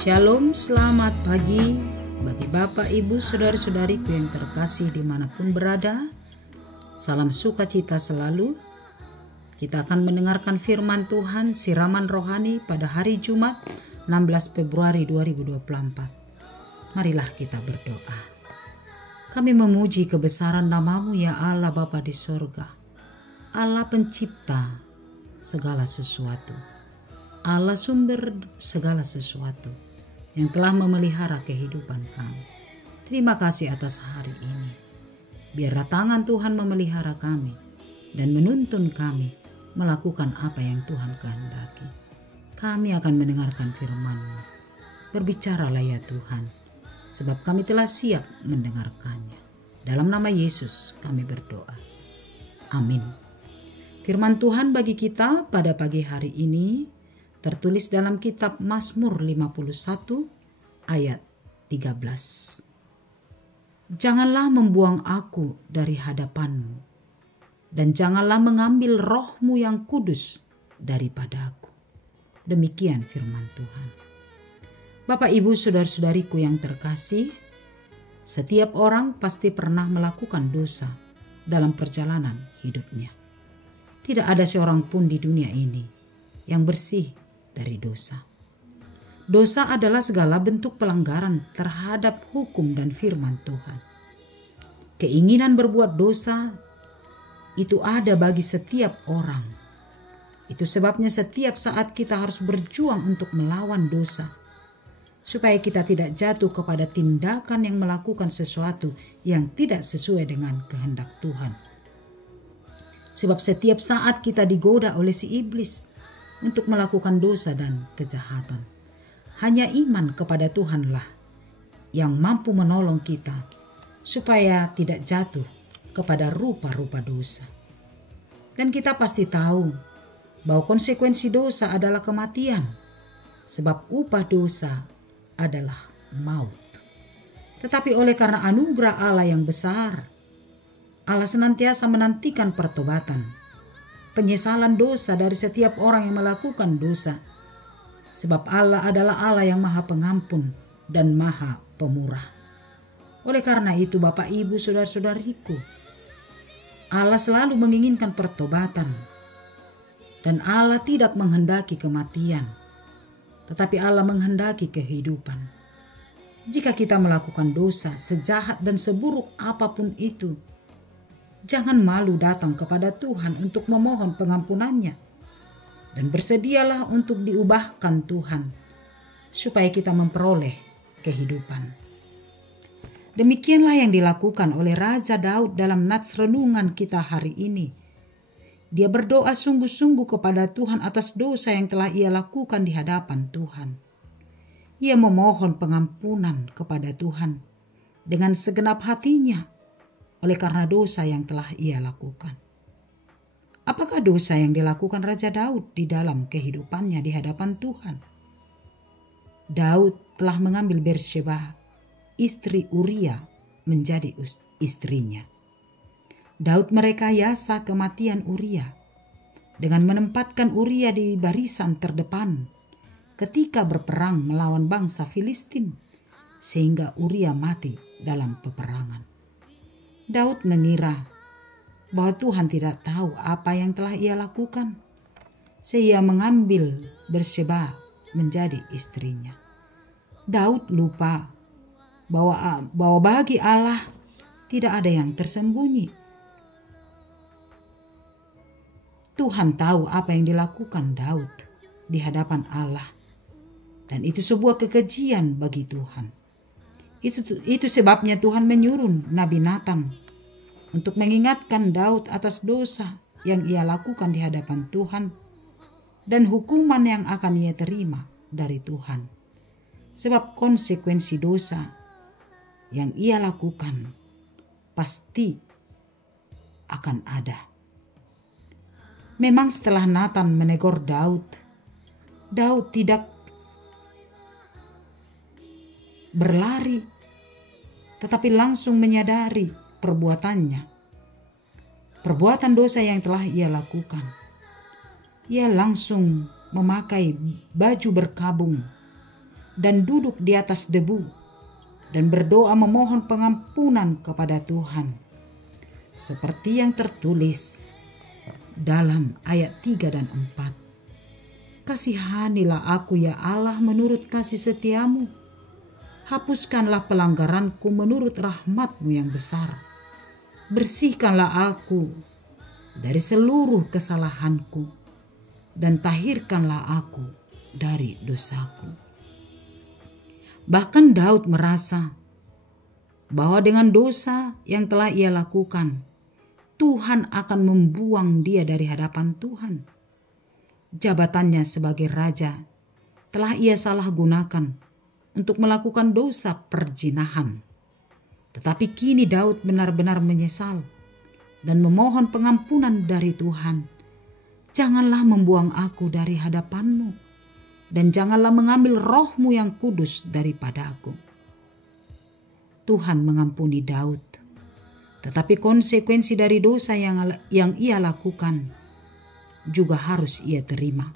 Shalom, selamat pagi bagi Bapak, Ibu, Saudara-saudariku yang terkasih dimanapun berada. Salam sukacita selalu. Kita akan mendengarkan firman Tuhan, siraman rohani pada hari Jumat 16 Februari 2024. Marilah kita berdoa. Kami memuji kebesaran nama-Mu ya Allah Bapa di sorga, Allah pencipta segala sesuatu, Allah sumber segala sesuatu yang telah memelihara kehidupan kami. Terima kasih atas hari ini. Biarlah tangan Tuhan memelihara kami dan menuntun kami melakukan apa yang Tuhan kehendaki. Kami akan mendengarkan firman-Mu. Berbicaralah ya Tuhan, sebab kami telah siap mendengarkannya. Dalam nama Yesus kami berdoa. Amin. Firman Tuhan bagi kita pada pagi hari ini tertulis dalam kitab Mazmur 51 ayat 13. Janganlah membuang aku dari hadapan-Mu, dan janganlah mengambil roh-Mu yang kudus daripadaku. Demikian firman Tuhan. Bapak, Ibu, saudara-saudariku yang terkasih, setiap orang pasti pernah melakukan dosa dalam perjalanan hidupnya. Tidak ada seorang pun di dunia ini yang bersih dari dosa. Dosa adalah segala bentuk pelanggaran terhadap hukum dan firman Tuhan. Keinginan berbuat dosa itu ada bagi setiap orang. Itu sebabnya setiap saat kita harus berjuang untuk melawan dosa, supaya kita tidak jatuh kepada tindakan yang melakukan sesuatu yang tidak sesuai dengan kehendak Tuhan. Sebab setiap saat kita digoda oleh si iblis untuk melakukan dosa dan kejahatan. Hanya iman kepada Tuhanlah yang mampu menolong kita supaya tidak jatuh kepada rupa-rupa dosa. Dan kita pasti tahu bahwa konsekuensi dosa adalah kematian, sebab upah dosa adalah maut. Tetapi oleh karena anugerah Allah yang besar, Allah senantiasa menantikan pertobatan, penyesalan dosa dari setiap orang yang melakukan dosa. Sebab Allah adalah Allah yang Maha Pengampun dan Maha Pemurah. Oleh karena itu Bapak, Ibu, saudara-saudariku, Allah selalu menginginkan pertobatan. Dan Allah tidak menghendaki kematian, tetapi Allah menghendaki kehidupan. Jika kita melakukan dosa, sejahat dan seburuk apapun itu, jangan malu datang kepada Tuhan untuk memohon pengampunannya. Dan bersedialah untuk diubahkan Tuhan, supaya kita memperoleh kehidupan. Demikianlah yang dilakukan oleh Raja Daud dalam nats renungan kita hari ini. Dia berdoa sungguh-sungguh kepada Tuhan atas dosa yang telah ia lakukan di hadapan Tuhan. Ia memohon pengampunan kepada Tuhan dengan segenap hatinya, oleh karena dosa yang telah ia lakukan. Apakah dosa yang dilakukan Raja Daud di dalam kehidupannya di hadapan Tuhan? Daud telah mengambil Bersyeba, istri Uria, menjadi istrinya. Daud merekayasa kematian Uria dengan menempatkan Uria di barisan terdepan ketika berperang melawan bangsa Filistin, sehingga Uria mati dalam peperangan. Daud mengira bahwa Tuhan tidak tahu apa yang telah ia lakukan, sehingga mengambil Bersyeba menjadi istrinya. Daud lupa bahwa bagi Allah tidak ada yang tersembunyi. Tuhan tahu apa yang dilakukan Daud di hadapan Allah, dan itu sebuah kekejian bagi Tuhan. Itu sebabnya Tuhan menyuruh Nabi Natan untuk mengingatkan Daud atas dosa yang ia lakukan di hadapan Tuhan dan hukuman yang akan ia terima dari Tuhan. Sebab konsekuensi dosa yang ia lakukan pasti akan ada. Memang setelah Natan menegur Daud tidak berlari, tetapi langsung menyadari perbuatannya, perbuatan dosa yang telah ia lakukan. Ia langsung memakai baju berkabung dan duduk di atas debu dan berdoa memohon pengampunan kepada Tuhan. Seperti yang tertulis dalam ayat 3 dan 4. Kasihanilah aku ya Allah menurut kasih setiamu. Hapuskanlah pelanggaranku menurut rahmat-Mu yang besar. Bersihkanlah aku dari seluruh kesalahanku dan tahirkanlah aku dari dosaku. Bahkan Daud merasa bahwa dengan dosa yang telah ia lakukan, Tuhan akan membuang dia dari hadapan Tuhan. Jabatannya sebagai raja telah ia salah gunakan untuk melakukan dosa perzinahan. Tetapi kini Daud benar-benar menyesal dan memohon pengampunan dari Tuhan. Janganlah membuang aku dari hadapan-Mu, dan janganlah mengambil roh-Mu yang kudus daripada aku. Tuhan mengampuni Daud, tetapi konsekuensi dari dosa yang ia lakukan juga harus ia terima.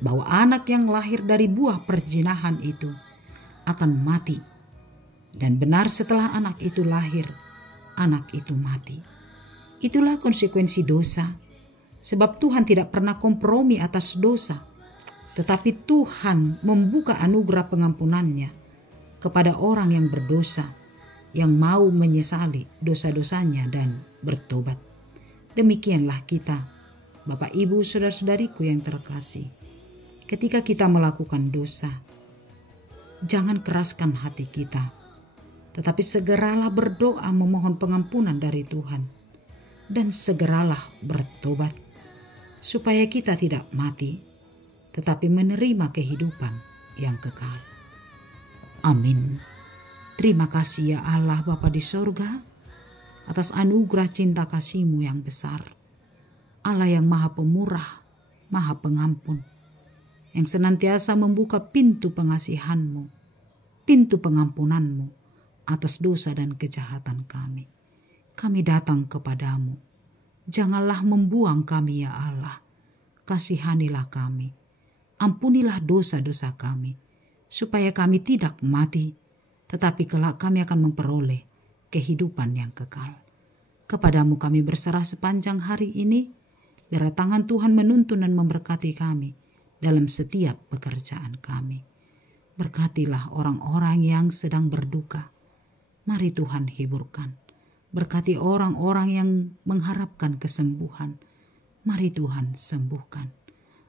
Bahwa anak yang lahir dari buah perzinahan itu akan mati. Dan benar setelah anak itu lahir, anak itu mati. Itulah konsekuensi dosa. Sebab Tuhan tidak pernah kompromi atas dosa. Tetapi Tuhan membuka anugerah pengampunannya kepada orang yang berdosa, yang mau menyesali dosa-dosanya dan bertobat. Demikianlah kita, Bapak, Ibu, saudara-saudariku yang terkasih. Ketika kita melakukan dosa, jangan keraskan hati kita, tetapi segeralah berdoa memohon pengampunan dari Tuhan, dan segeralah bertobat, supaya kita tidak mati, tetapi menerima kehidupan yang kekal. Amin. Terima kasih ya Allah Bapa di sorga, atas anugerah cinta kasih-Mu yang besar. Allah yang maha pemurah, maha pengampun, yang senantiasa membuka pintu pengasihan-Mu, pintu pengampunan-Mu atas dosa dan kejahatan kami. Kami datang kepadamu. Janganlah membuang kami ya Allah. Kasihanilah kami. Ampunilah dosa-dosa kami, supaya kami tidak mati, tetapi kelak kami akan memperoleh kehidupan yang kekal. Kepadamu kami berserah sepanjang hari ini. Biar tangan Tuhan menuntun dan memberkati kami dalam setiap pekerjaan kami. Berkatilah orang-orang yang sedang berduka. Mari Tuhan hiburkan. Berkati orang-orang yang mengharapkan kesembuhan. Mari Tuhan sembuhkan.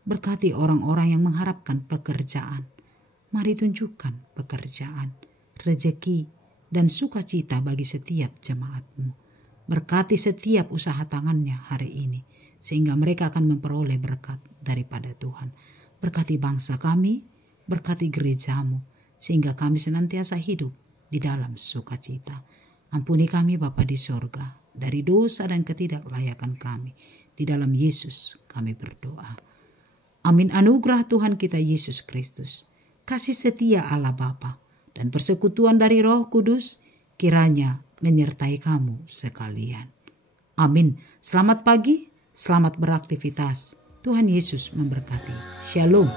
Berkati orang-orang yang mengharapkan pekerjaan. Mari tunjukkan pekerjaan, rezeki, dan sukacita bagi setiap jemaat-Mu. Berkati setiap usaha tangannya hari ini, sehingga mereka akan memperoleh berkat daripada Tuhan. Berkati bangsa kami, berkati gereja-Mu, sehingga kami senantiasa hidup di dalam sukacita. Ampuni kami Bapa di sorga, dari dosa dan ketidaklayakan kami. Di dalam Yesus kami berdoa. Amin. Anugerah Tuhan kita Yesus Kristus, kasih setia Allah Bapa, dan persekutuan dari Roh Kudus kiranya menyertai kamu sekalian. Amin. Selamat pagi, selamat beraktivitas. Tuhan Yesus memberkati. Shalom.